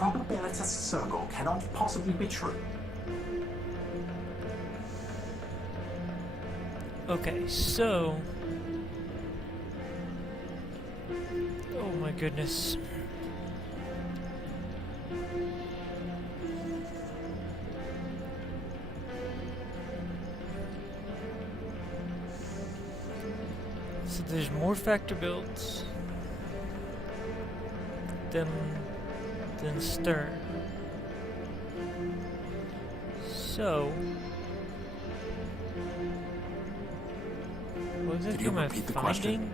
probability circle cannot possibly be true. Okay, so... Oh my goodness. So there's more factor builds than stern. So what exactly am I finding?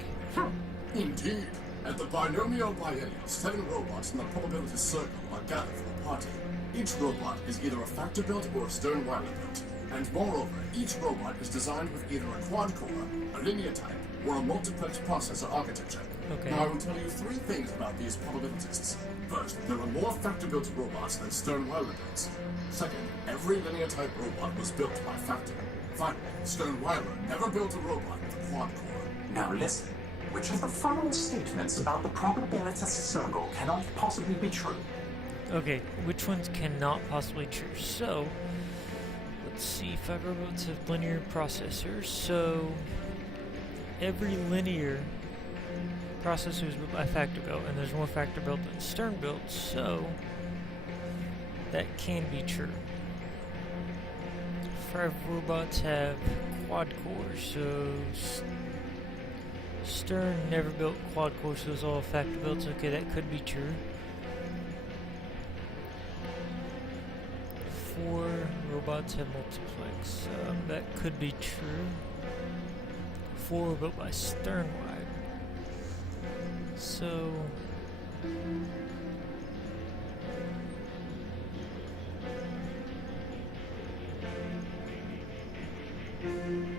Indeed. At the binomial biennial, 7 robots in the probability circle are gathered for the party. Each robot is either a factor built or a stern wireless built. And moreover, each robot is designed with either a quad-core, a linear type, or a multiplex processor architecture. Okay. Now I will tell you 3 things about these probabilitists. First, there are more factor-built robots than stern wireless builds. Second, every linear type robot was built by factor. Finally, Stern Weiler never built a robot with a quad-core. Now listen. Which of the following statements about the probability circle cannot possibly be true? Okay, which ones cannot possibly true? So, let's see, 5 robots have linear processors, so every linear processor is built by factor built, and there's more factor built than stern built, so that can be true. 5 robots have quad cores, so Stern never built quad cores, so it was all factor built. Okay, that could be true. 4 robots have multiplex. That could be true. 4 were built by Stern wide. So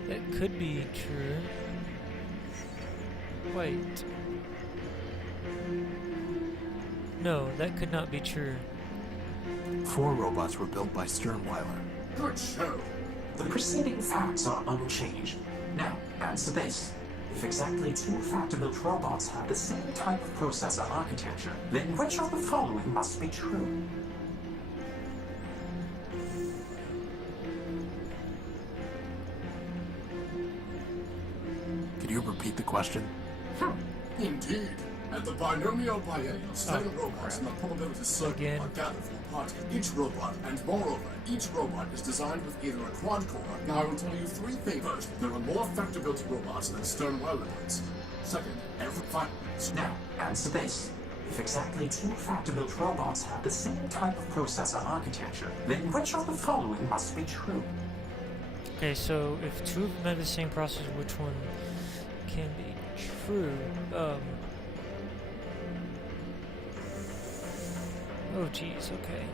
that could be true. Wait. No, that could not be true. 4 robots were built by Sternweiler. Good show. The preceding facts are unchanged. Now, answer this. If exactly 2 factor-built robots have the same type of processor architecture, then which of the following must be true? Could you repeat the question? Indeed. At the binomial biennial, 7 robots in the probability circle are gathered for the party. Each robot, and moreover, each robot is designed with either a quad-core. Now I will tell you 3 things. First, there are more factor-built robots than Stern Weiler builds. Second, every Now, answer this. If exactly 2 factor-built robots have the same type of processor architecture, then which of the following must be true? Okay, so if 2 of them have the same processor, which one can be true? Oh geez, okay.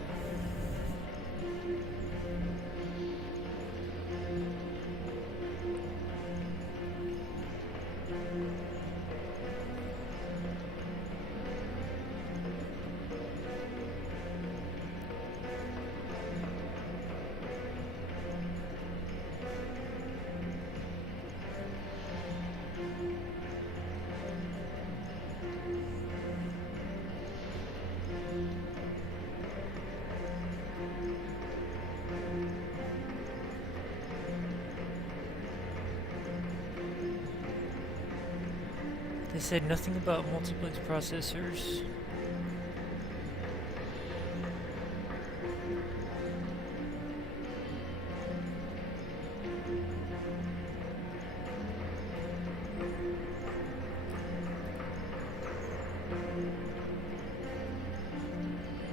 They said nothing about multiplex processors.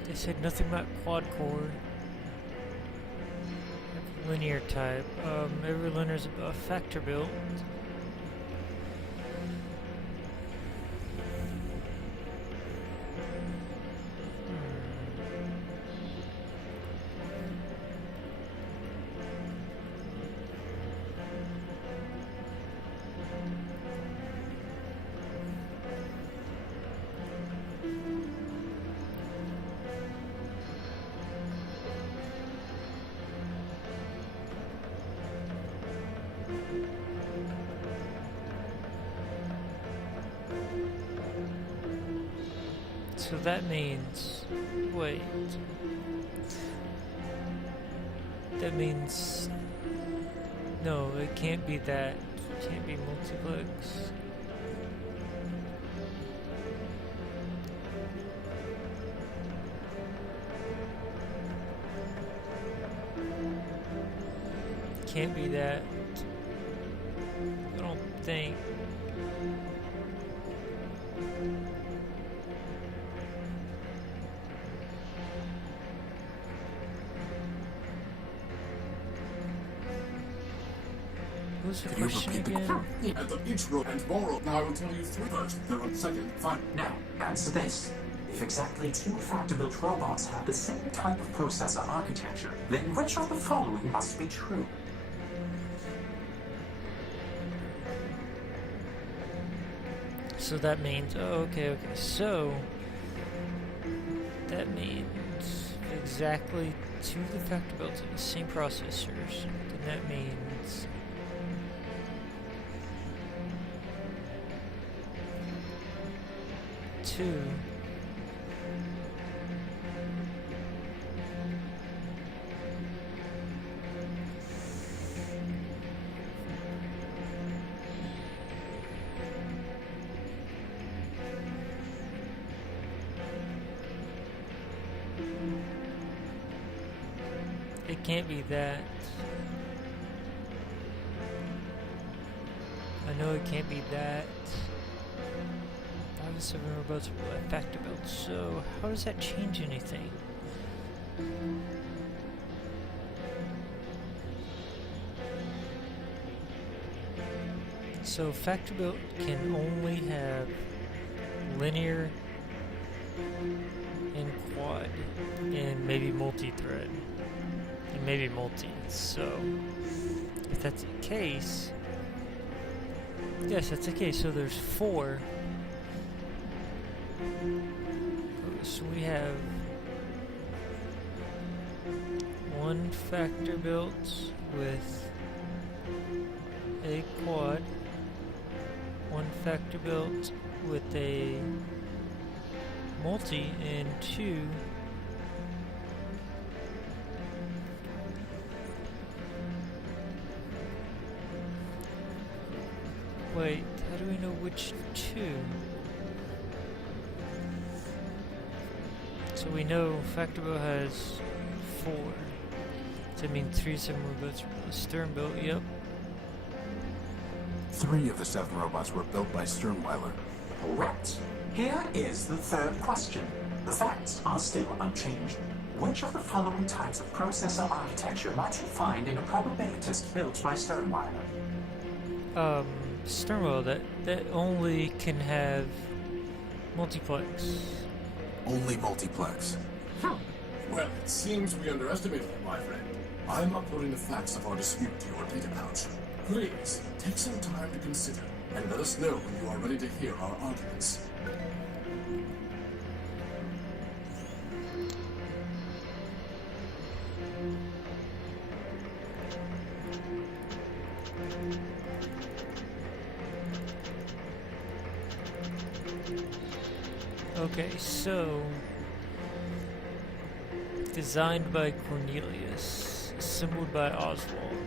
They said nothing about quad core. Linear type. Every linear is a factor built. So that means... Wait. That means... No, it can't be that. It can't be multiplex. Can't be that. I don't think. What's the Can you question repeat the again? At the each row and more. Now I will tell you three first, third, second, final. Now, answer this. If exactly two factor-built robots have the same type of processor architecture, then which of the following must be true? So that means, oh, okay, so that means exactly two of the factor builds have the same processors. Then that means two it can't be that. I know it can't be that. 5 and 7 robots are factor built, so how does that change anything? So factor built can only have linear and quad and maybe multi-thread and maybe multi. So if that's the case, yes, that's the case. So there's 4. So we have 1 factor built with a quad, 1 factor built with a multi, and 2 wait, how do we know which 2? So we know factor built has 4. So that means 3 7 robots were stern built, yep. 3 of the 7 robots were built by Sternweiler. Correct. Here is the third question. The facts are still unchanged. Which of the following types of processor architecture might you find in a probabilitist built by Sternweiler? Sternweiler, that only can have multiplex. Only multiplex. Well, it seems we underestimated you, my friend. I'm uploading the facts of our dispute to your data pouch. Please, take some time to consider, and let us know when you are ready to hear our arguments. Okay, so designed by Cornelius, assembled by Oswald.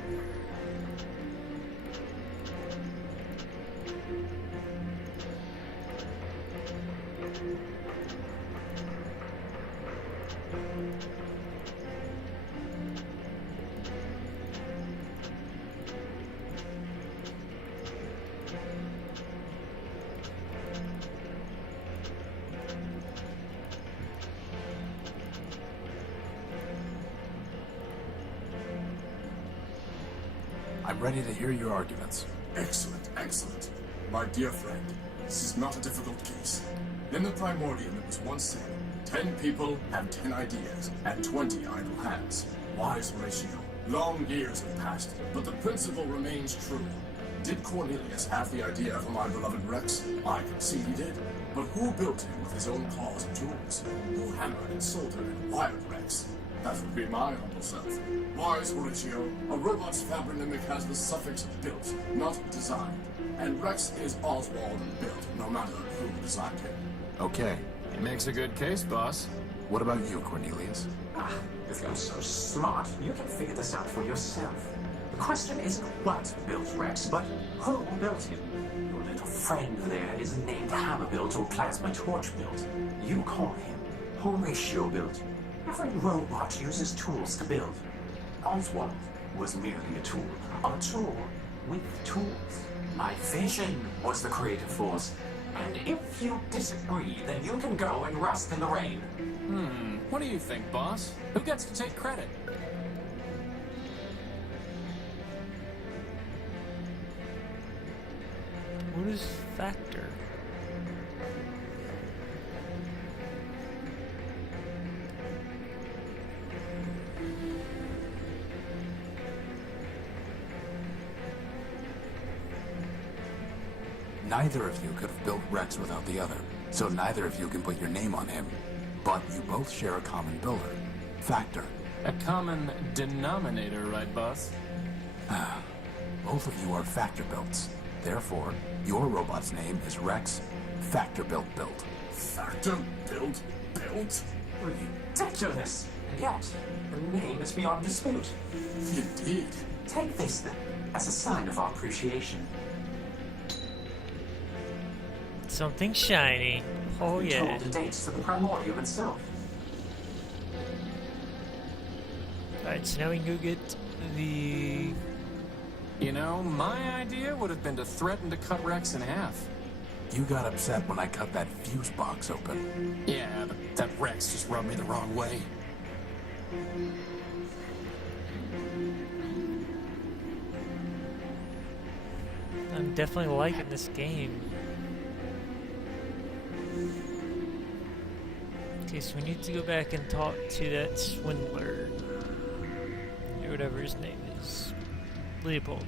I'm ready to hear your arguments. Excellent, excellent. My dear friend, this is not a difficult case. In the Primordium, it was once said, 10 people have 10 ideas, and 20 idle hands. Wise Horatio. Long years have passed, but the principle remains true. Did Cornelius have the idea for my beloved Rex? I concede he did. But who built him with his own claws and tools? Who hammered and soldered and wired Rex? That would be my humble self. Wise Horatio, a robot's fabronymic has the suffix built, not designed. And Rex is Oswald and built, no matter who designed him. Okay, Makes a good case, boss. What about you, Cornelius? If you're so smart, you can figure this out for yourself. The question isn't what built Rex, but who built him. Your little friend there isn't named Hammer-built or Plasma Torch-built. You call him Horatio-built. Every robot uses tools to build. Oswald was merely a tool with tools. My vision was the creative force. And if you disagree, then you can go and rust in the rain. What do you think, boss? Who gets to take credit? What is factor? Neither of you could have built Rex without the other, so neither of you can put your name on him. But you both share a common builder, Factor. A common denominator, right, boss? Both of you are Factor-builts. Therefore, your robot's name is Rex Factor-built. Factor-built? Ridiculous! Yet, the name is beyond dispute. Indeed. Take this, then, as a sign of our appreciation. Something shiny. Oh We yeah. told the dates to the Primordia itself. Alright, so now we can go get the... You know, my idea would have been to threaten to cut Rex in half. You got upset when I cut that fuse box open. Yeah, but that Rex just rubbed me the wrong way. I'm definitely liking this game. Okay, so we need to go back and talk to that swindler. Or whatever his name is. Leopold.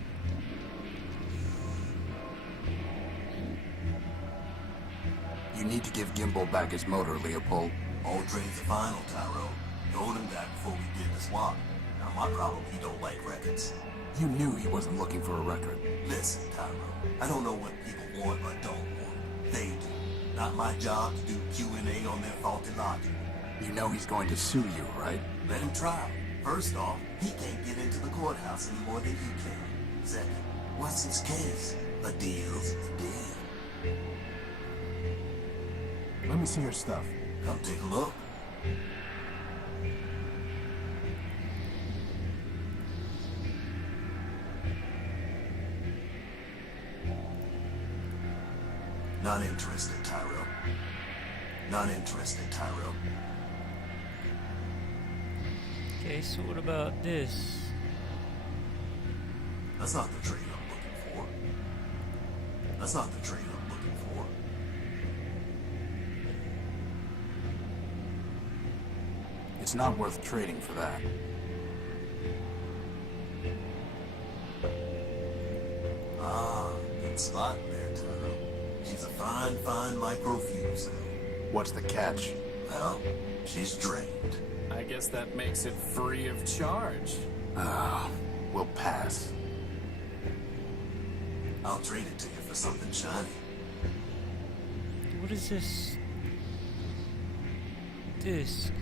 You need to give Gimbal back his motor, Leopold. All trains are final, Tyro. You owed him that before we did the swap. Now my problem, he don't like records. You knew he wasn't looking for a record. Listen, Tyro, I don't know what people want or don't want. They do. Not my job to do Q&A on their faulty logic. You know he's going to sue you, right? Let him try. First off, he can't get into the courthouse any more than you can. Second, what's his case? A deal's a deal. Let me see your stuff. Come take a look. Not interested, Tyro. Not interested, Tyro. Okay, so what about this? That's not the trade I'm looking for. That's not the trade I'm looking for. It's not worth trading for that. Ah, good spot there, Tyro. She's a fine, fine microfuse. What's the catch? Well, she's drained. I guess that makes it free of charge. We'll pass. I'll trade it to you for something shiny. What is this? Disc.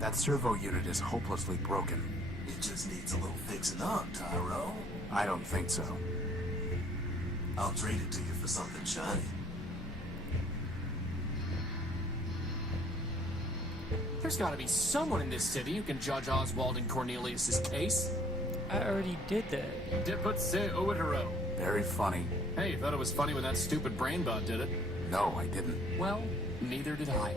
That servo unit is hopelessly broken. It just needs a little fixing up, Tyro. I don't think so. I'll trade it to you for something shiny. There's gotta be someone in this city who can judge Oswald and Cornelius's case. I already did that. Deputse Ouattaro. Very funny. Hey, you thought it was funny when that stupid brain bot did it? No, I didn't. Well, neither did I.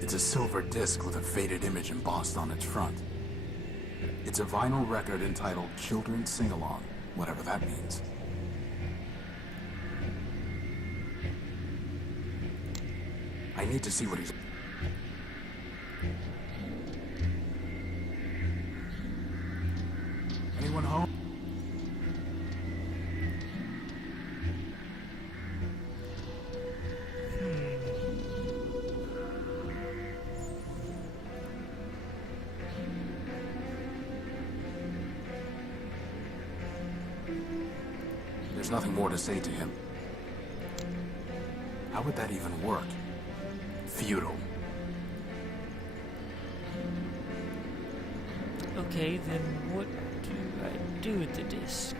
It's a silver disc with a faded image embossed on its front. It's a vinyl record entitled Children's Sing-Along, whatever that means. I need to see what he's... Anyone home? There's nothing more to say to him. How would that even work? Futile. Okay, then what do I do with the disc?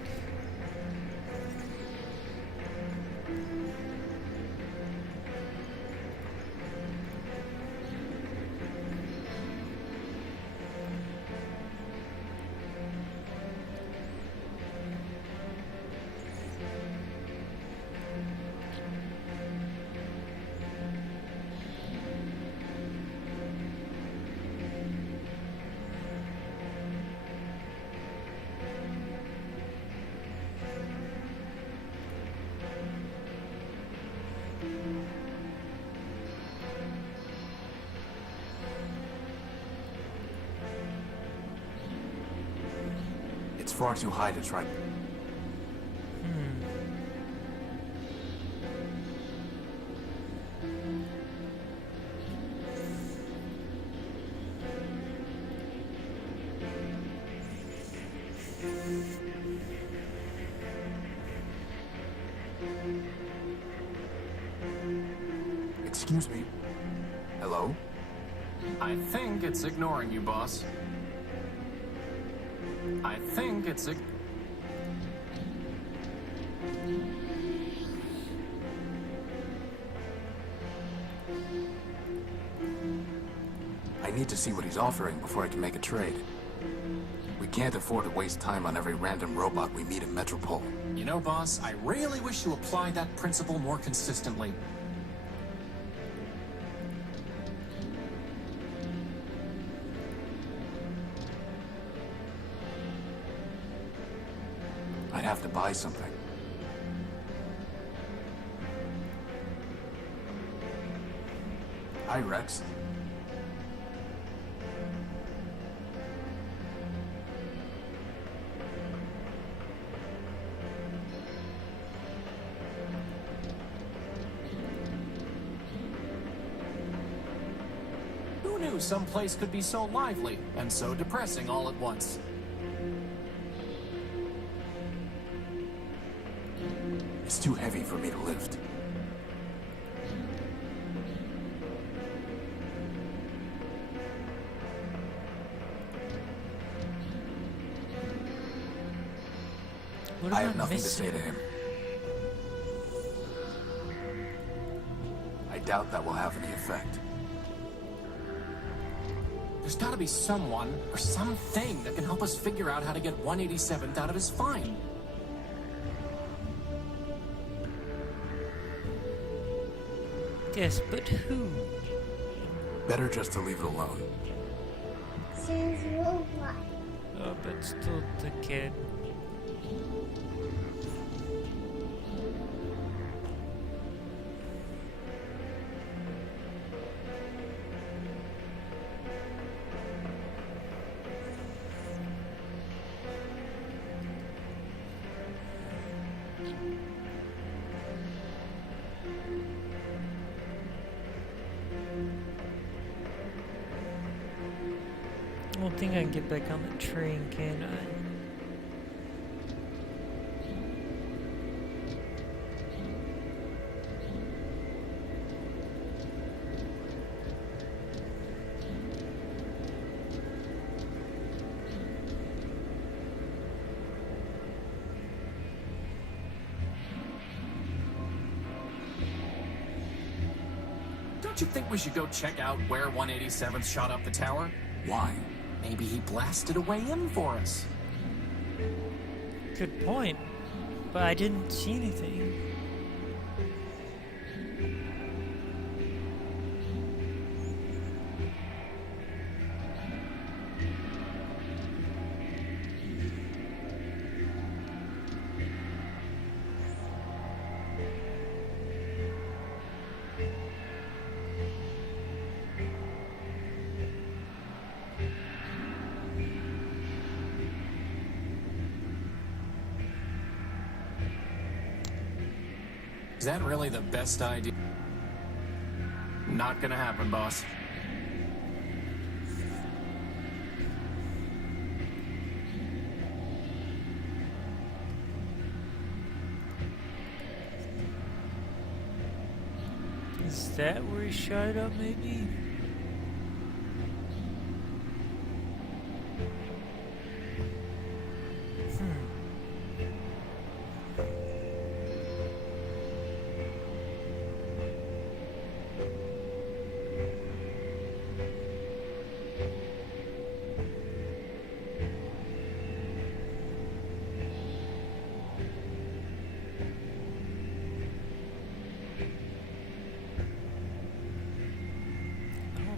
It's far too high to try. Excuse me. Hello? I think it's ignoring you, boss. I think it's I need to see what he's offering before I can make a trade. We can't afford to waste time on every random robot we meet in Metropol. You know, boss, I really wish you applied that principle more consistently. I have to buy something. Hi, Rex. Who knew some place could be so lively and so depressing all at once? It's too heavy for me to lift. What I am have nothing to say missing? to him. I doubt that will have any effect. There's gotta be someone or something that can help us figure out how to get 187th out of his fine. Yes, but who? Better just to leave it alone. Says robot. Oh, but still the kid. I don't think I can get back on the train, can I? Don't you think we should go check out where 187th shot up the tower? Why? Maybe he blasted a way in for us. Good point. But I didn't see anything. Is that really the best idea? Not gonna happen, boss. that where he shot it up, maybe?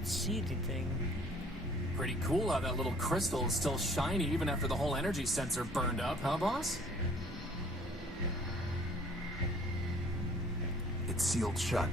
See anything. Pretty cool how that little crystal is still shiny even after the whole energy sensor burned up, huh, boss? It's sealed shut.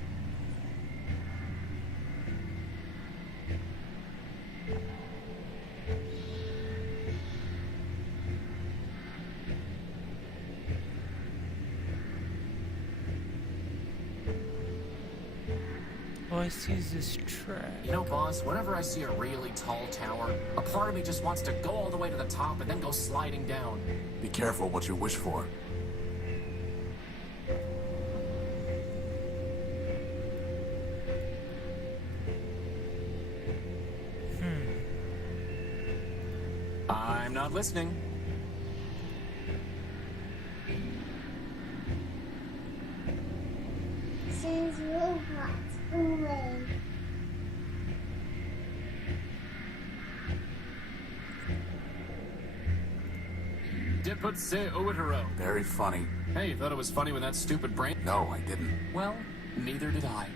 All I see is this track. You know, boss, whenever I see a really tall tower, a part of me just wants to go all the way to the top and then go sliding down. Be careful what you wish for. I'm not listening. Sends robots away. Diput se Outero. Very funny. Hey, you thought it was funny when that stupid brain... No, I didn't. Well, neither did I.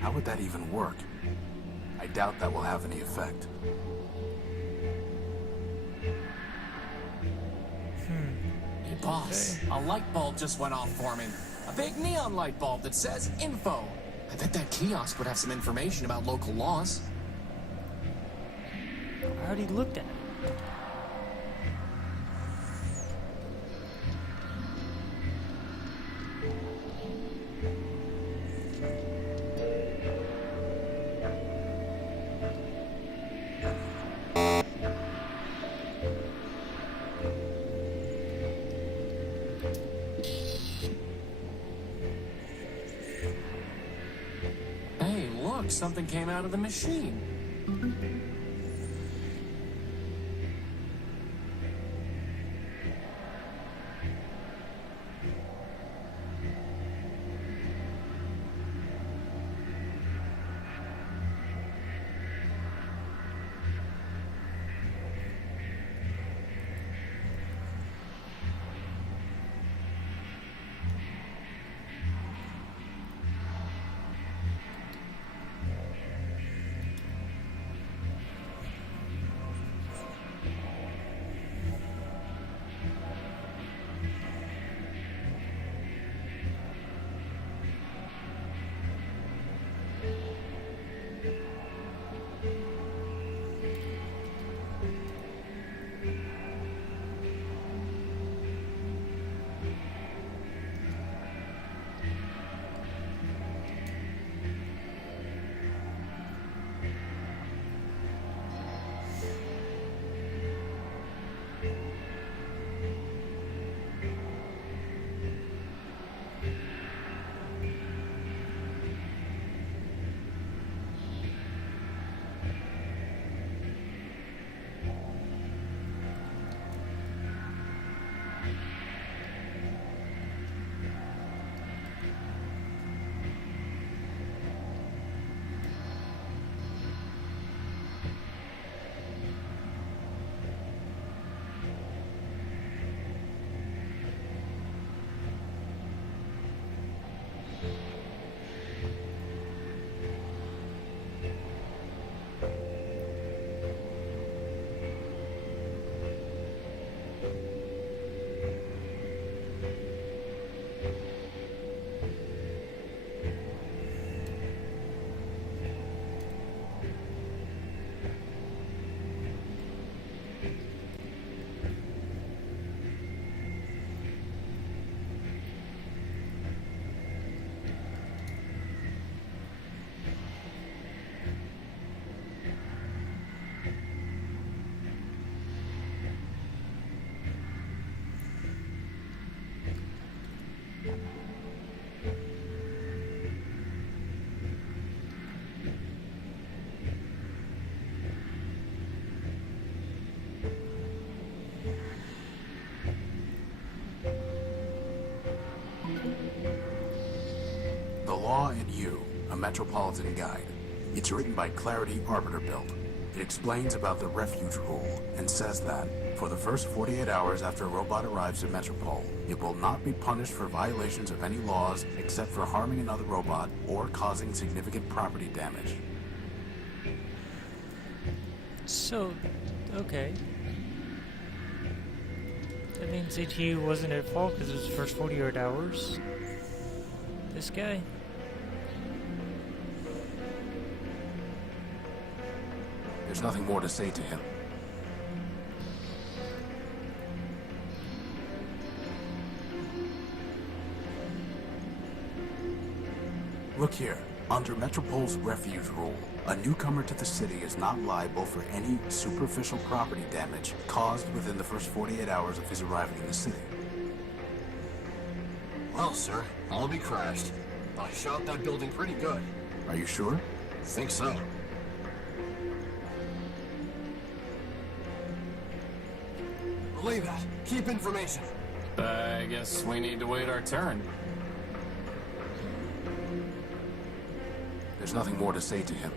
How would that even work? I doubt that will have any effect. Hey, boss, a light bulb just went off for me. A big neon light bulb that says info. I bet that kiosk would have some information about local laws. I already looked at it. Hey, look, something came out of the machine. Law and You, a Metropolitan Guide. It's written by Clarity Arbiter-Built. It explains about the refuge rule and says that, for the first 48 hours after a robot arrives at Metropol, it will not be punished for violations of any laws except for harming another robot or causing significant property damage. So, okay. That means that he wasn't at fault because it was the first 48 hours. This guy? There's nothing more to say to him. Look here. Under Metropol's refuge rule, a newcomer to the city is not liable for any superficial property damage caused within the first 48 hours of his arriving in the city. Well, sir, I'll be crashed. I shot that building pretty good. Are you sure? Think so. Believe that. Keep information. I guess we need to wait our turn. There's nothing more to say to him.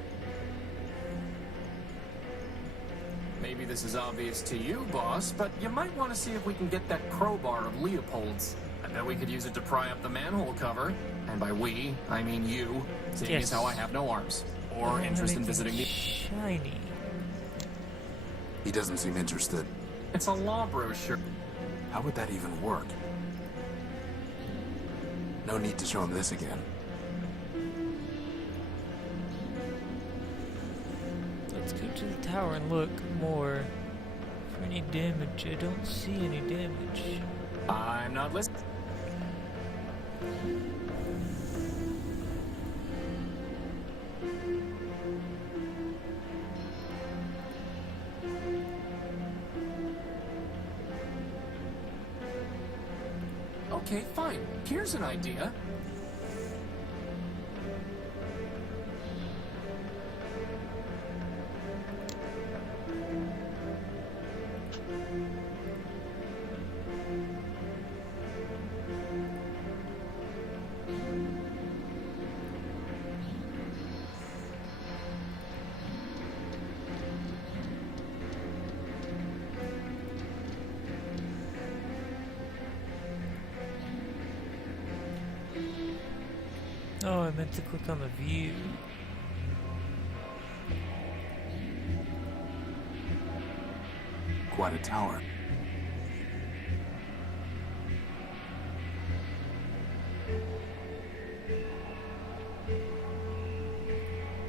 Maybe this is obvious to you, boss, but you might want to see if we can get that crowbar of Leopold's. I bet we could use it to pry up the manhole cover. And by we, I mean you, seeing as how I have no arms. Or interest in visiting me. Shiny. He doesn't seem interested. It's a law brochure. How would that even work? No need to show him this again. Let's go to the tower and look more for any damage. I don't see any damage. I'm not listening. Okay, fine. Here's an idea. Oh, I meant to click on the view. Quite a tower.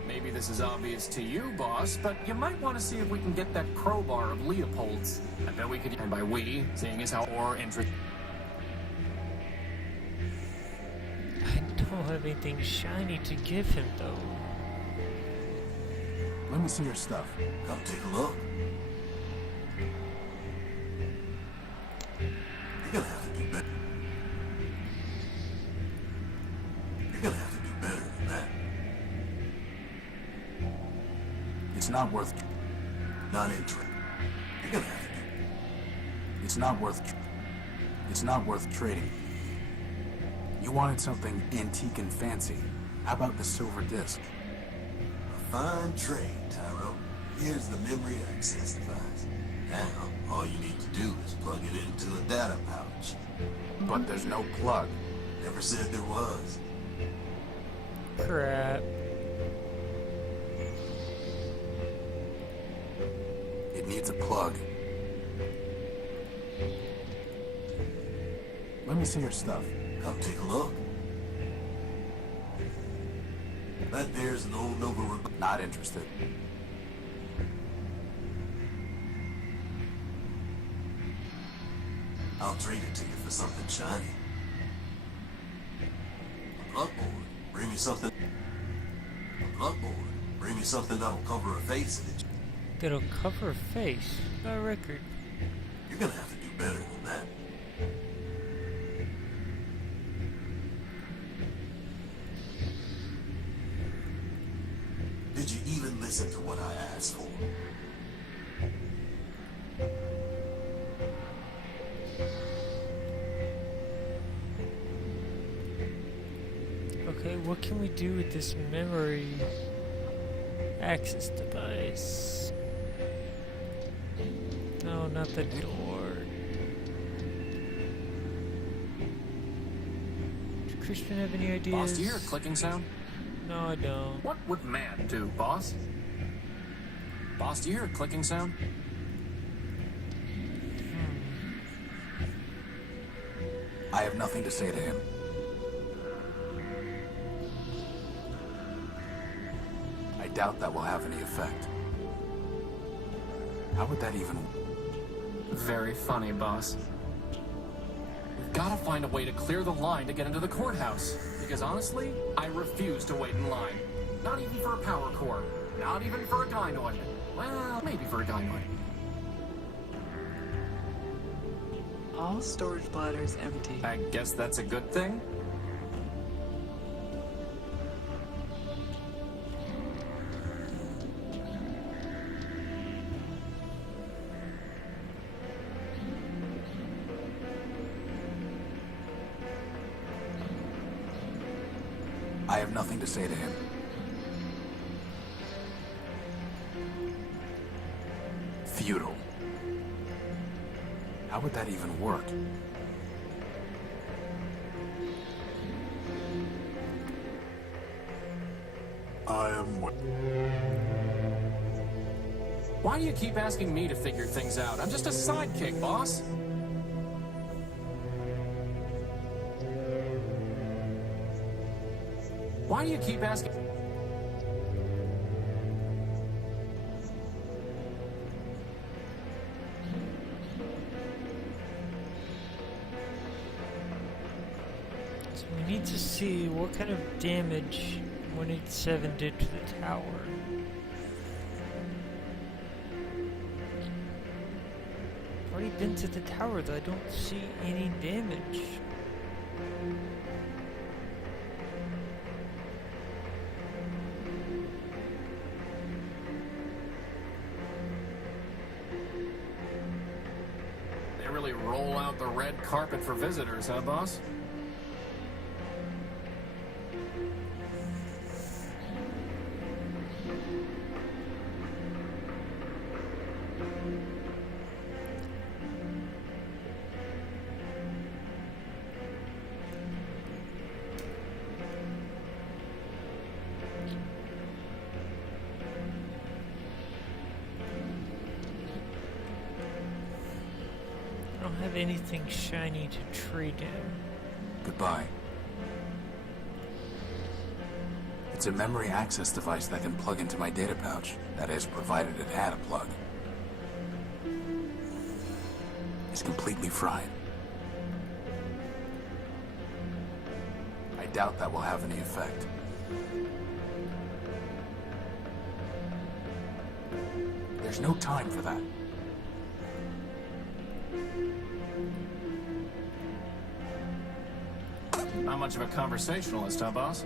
Maybe this is obvious to you, boss, but you might want to see if we can get that crowbar of Leopold's. I bet we could, and by we, seeing as how or interest. I don't have anything shiny to give him, though. Let me see your stuff. Come take a look. You're gonna have to do better. You're gonna have to do better than that. It's not worth... Not interested. You're gonna have to do. It's not worth trading. You wanted something antique and fancy. How about the silver disc? A fine trade, Tyro. Here's the memory access device. Now, all you need to do is plug it into a data pouch. But there's no plug. Never said there was. Crap. It needs a plug. Let me see your stuff. Come take a look. That there's an old Nova Rebel. Not interested. I'll trade it to you for something shiny. A plug board. Bring me something. A plug board. Bring me something that'll cover a face. That'll cover a face. A record. You're gonna have to do better than that. Did you even listen to what I asked for? Okay, what can we do with this memory access device? No, not the door. Does Crispin have any ideas? Boss, do you hear a clicking sound? No, I don't. What would man do, boss? Boss, do you hear a clicking sound? I have nothing to say to him. I doubt that will have any effect. How would that even... Very funny, boss. We've got to find a way to clear the line to get into the courthouse. Because honestly, I refuse to wait in line. Not even for a power core. Not even for a gynoid. Well, maybe for a gynoid. All storage bladders empty. I guess that's a good thing. I have nothing to say to him. Futile. How would that even work? I am... Why do you keep asking me to figure things out? I'm just a sidekick, boss. Why do you keep asking? So we need to see what kind of damage 187 did to the tower. I've already been to the tower though, I don't see any damage. They really roll out the red carpet for visitors, huh, boss? I don't have anything shiny to trade in. Goodbye. It's a memory access device that can plug into my data pouch. That is, provided it had a plug. It's completely fried. I doubt that will have any effect. There's no time for that. Not much of a conversationalist, huh, boss?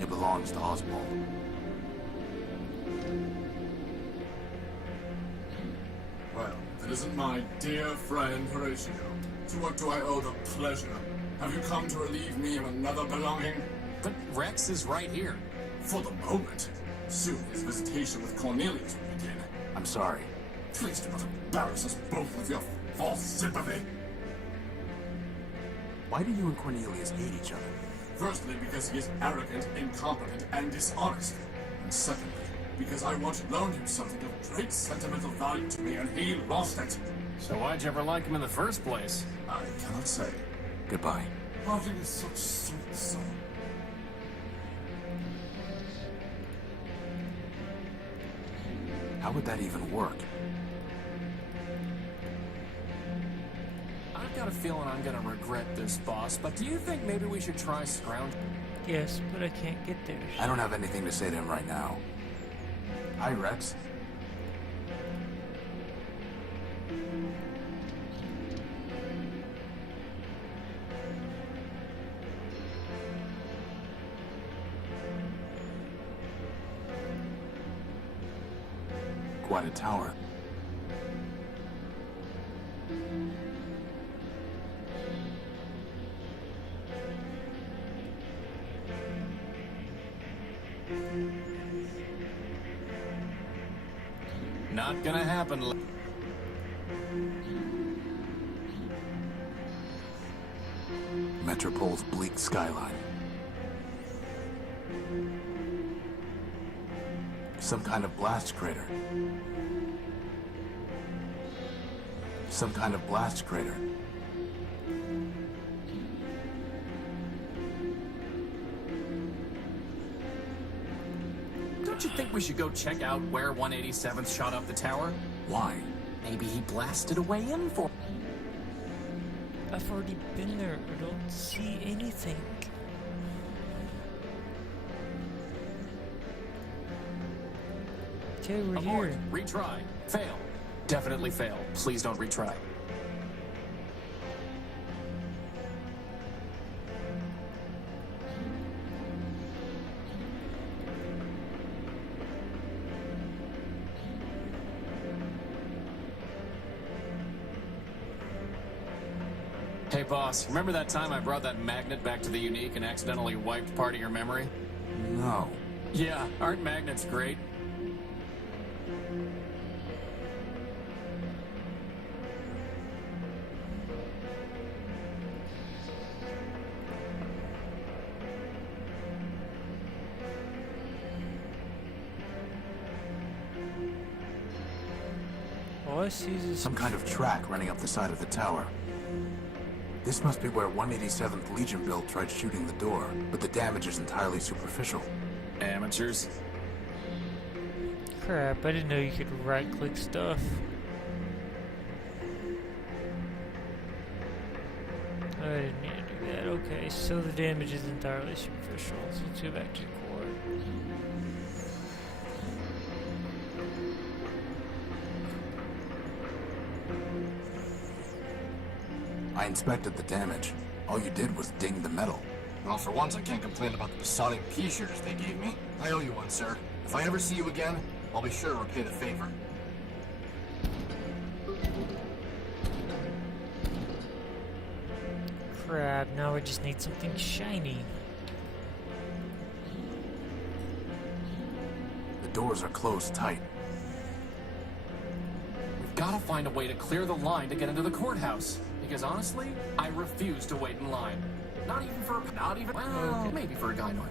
It belongs to Oswald. Well, if it isn't my dear friend Horatio. To what do I owe the pleasure? Have you come to relieve me of another belonging? But Rex is right here. For the moment. Soon his visitation with Cornelius will begin. I'm sorry. Please do not embarrass us both with your false sympathy. Why do you and Cornelius hate each other? Firstly, because he is arrogant, incompetent, and dishonest. And secondly, because I once loaned him something of great sentimental value to me and he lost it. So why'd you ever like him in the first place? I cannot say. Goodbye. Parting is such sweet song. How would that even work? I've got a feeling I'm gonna regret this, boss, but do you think maybe we should try scrounge? Yes, but I can't get there. I don't have anything to say to him right now. Hi, Rex. quite a tower. Not gonna happen. Metropol's bleak skyline. Some kind of blast crater. Some kind of blast crater. Don't you think we should go check out where 187th shot up the tower? Why? Maybe he blasted a way in for... I've already been there. I don't see anything. Okay, we're Abort. here. Retry. Fail. Definitely fail. Please don't retry. Hey boss, remember that time I brought that magnet back to the Unique and accidentally wiped part of your memory? No. Yeah, aren't magnets great? All I see is Some kind of track running up the side of the tower. This must be where 187th Legion build tried shooting the door, but the damage is entirely superficial. Amateurs. crap. I didn't know you could right-click stuff. I didn't need to do that. Okay, so the damage is entirely superficial. So let's go back to the core. I inspected the damage. All you did was ding the metal. Well, for once, I can't complain about the Masonic P-shirts they gave me. I owe you one, sir. If I ever see you again, I'll be sure to repay the favor. Crap, now I just need something shiny. The doors are closed tight. We've got to find a way to clear the line to get into the courthouse. Because honestly, I refuse to wait in line. Not even, well, maybe for a gynoid.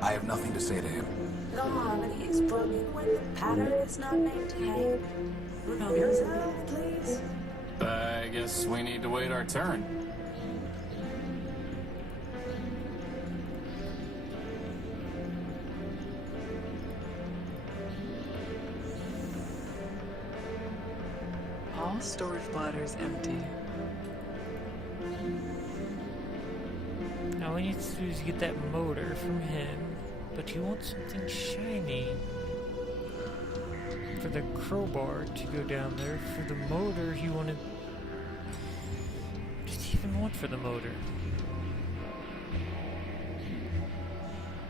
I have nothing to say to him. The harmony is broken when the pattern is not maintained. Remove yourself, please. I guess we need to wait our turn. All storage bladders empty. Now all we need to do is get that motor from him, but he wants something shiny. For the crowbar to go down there. For the motor, he wanted... What does he even want for the motor?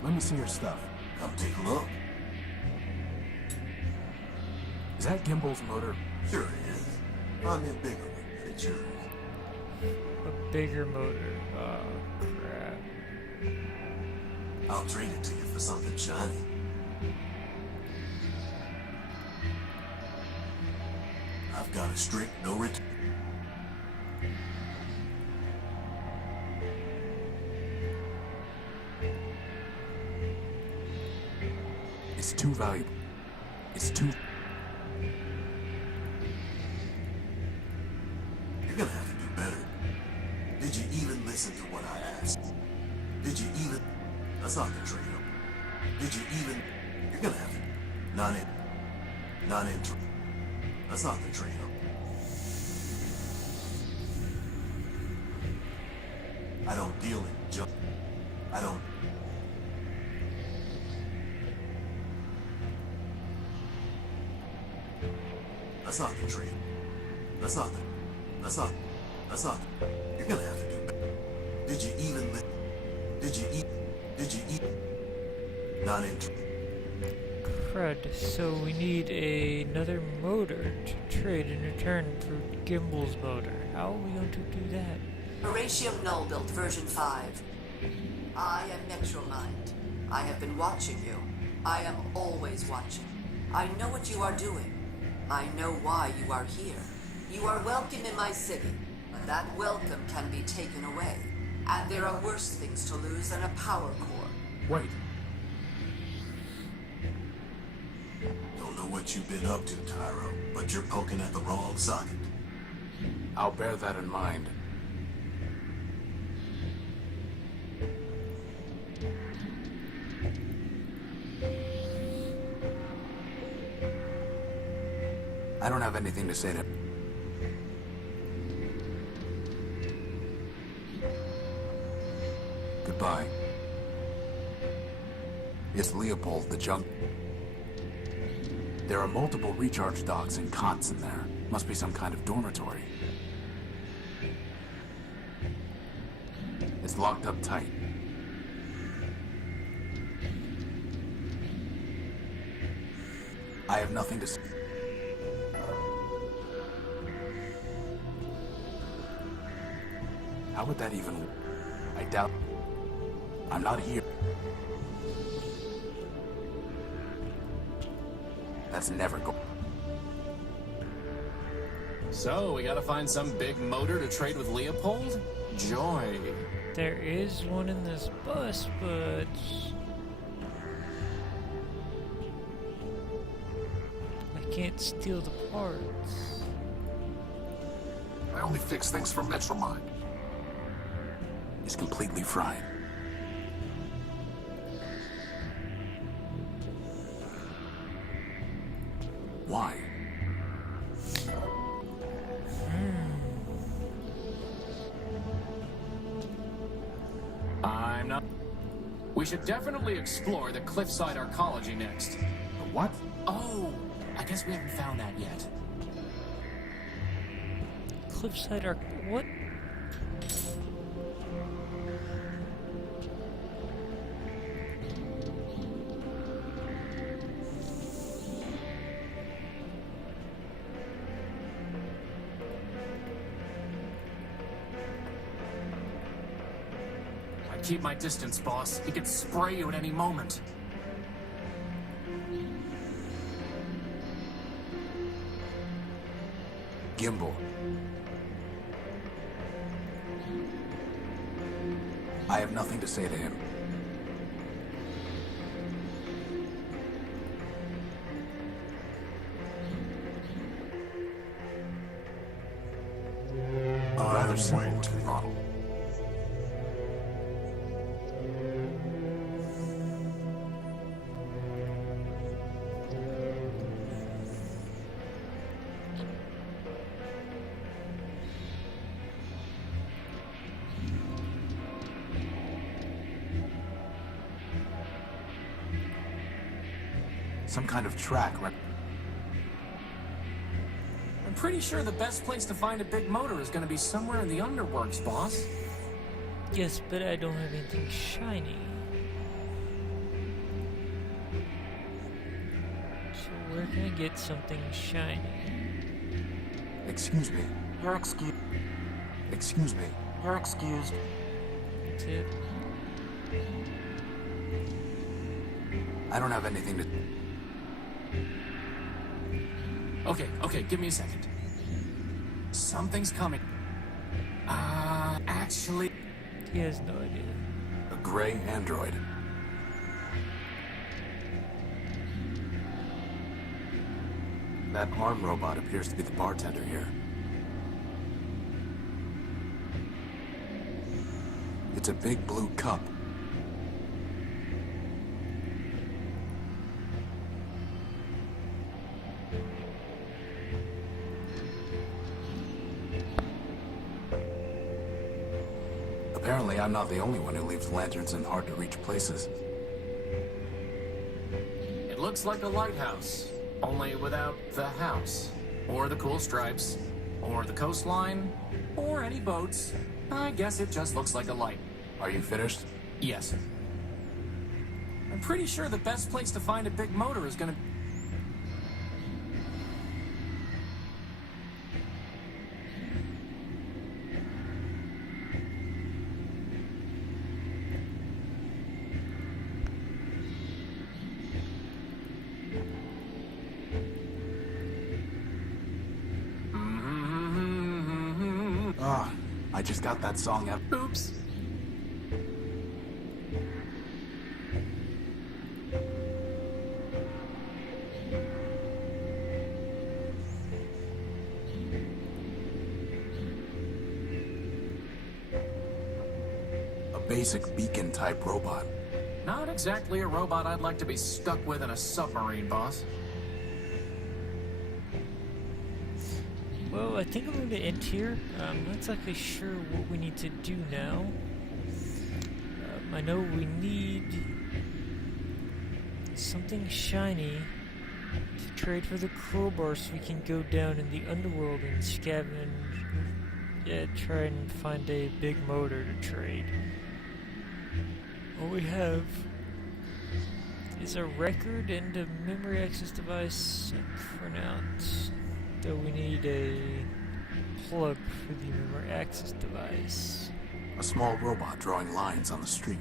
Let me see your stuff. Come take a look. Is that Gimbal's motor? Sure it is. I'm a bigger one, but it's yours. A bigger motor. Oh, crap. I'll trade it to you for something shiny. I've got a strict no return. It's too valuable. It's too... You're gonna have to do better. Did you even listen to what I asked? Did you even... That's not the trade-off. Did you even... You're gonna have to... Non-intro. That's not the trade-off. I don't deal in junk. I don't... That's not the trade. That's not... You're gonna have to do better. Did you even... Did you even... Did you eat? Not in. Crud. So we need another motor to trade in return for Gimbal's motor. How are we going to do that? Horatio Nullbuilt version 5. I am Metromind. I have been watching you. I am always watching. I know what you are doing. I know why you are here. You are welcome in my city. That welcome can be taken away. And there are worse things to lose than a power core. Wait. Don't know what you've been up to, Tyro, but you're poking at the wrong socket. I'll bear that in mind. I don't have anything to say to... Goodbye. It's Leopold, the junk... There are multiple recharge docks and cots in there. Must be some kind of dormitory. It's locked up tight. I have nothing to say. How would that even... I doubt... I'm not here. That's never go... So, we gotta find some big motor to trade with Leopold? Joy. There is one in this bus, but... I can't steal the parts. I only fix things for Metromind. It's completely fried. Why? I'm not... We should definitely explore the cliffside arcology next. The what? Oh, I guess we haven't found that yet. Cliffside Arc... What? Keep my distance, boss. He could spray you at any moment. Gimbal. I have nothing to say to him. Rather simple to model. Some kind of track, right? I'm pretty sure the best place to find a big motor is going to be somewhere in the underworks, boss. Yes, but I don't have anything shiny. So where can I get something shiny? Excuse me. You're excused. Excuse me. You're excused. That's it. I don't have anything to... Okay, give me a second. Something's coming. Actually... He has no idea. A gray android. That arm robot appears to be the bartender here. It's a big blue cup. Apparently, I'm not the only one who leaves lanterns in hard-to-reach places. It looks like a lighthouse, only without the house, or the cool stripes, or the coastline, or any boats. I guess it just looks like a light. Are you finished? Yes. I'm pretty sure the best place to find a big motor is gonna... I just got that song out. Oops. A basic beacon-type robot. Not exactly a robot I'd like to be stuck with in a submarine, boss. Well, I think I'm going to end here. I'm not exactly sure what we need to do now. I know we need something shiny to trade for the crowbar so we can go down in the underworld and scavenge. Yeah, try and find a big motor to trade. All we have is a record and a memory access device and printouts. Though we need a plug for the memory access device. A small robot drawing lines on the street.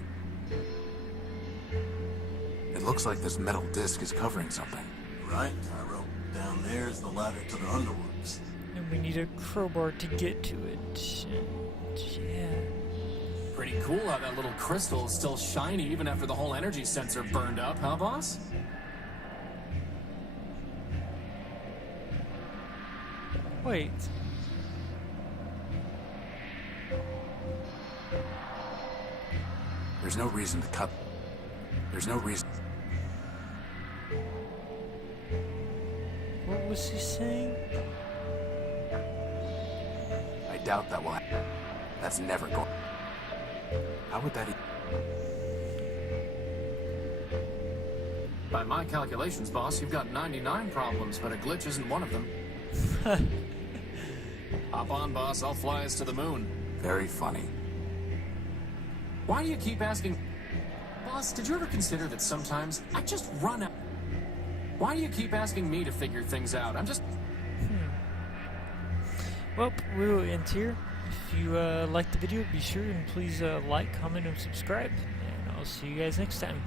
It looks like this metal disc is covering something. Right, Cairo. Down there is the ladder to the underworks. And we need a crowbar to get to it. And yeah. Pretty cool how that little crystal is still shiny even after the whole energy sensor burned up, huh, boss? Wait. There's no reason to cut. There's no reason. What was he saying? I doubt that will happen. That's never going. How would that? By my calculations, boss, you've got 99 problems, but a glitch isn't one of them. Hop on, boss. I'll fly us to the moon. Very funny. Why do you keep asking... Boss, did you ever consider that sometimes I just run out... Why do you keep asking me to figure things out? I'm just... Well, we will end here. If you liked the video, be sure and please like, comment, and subscribe. And I'll see you guys next time.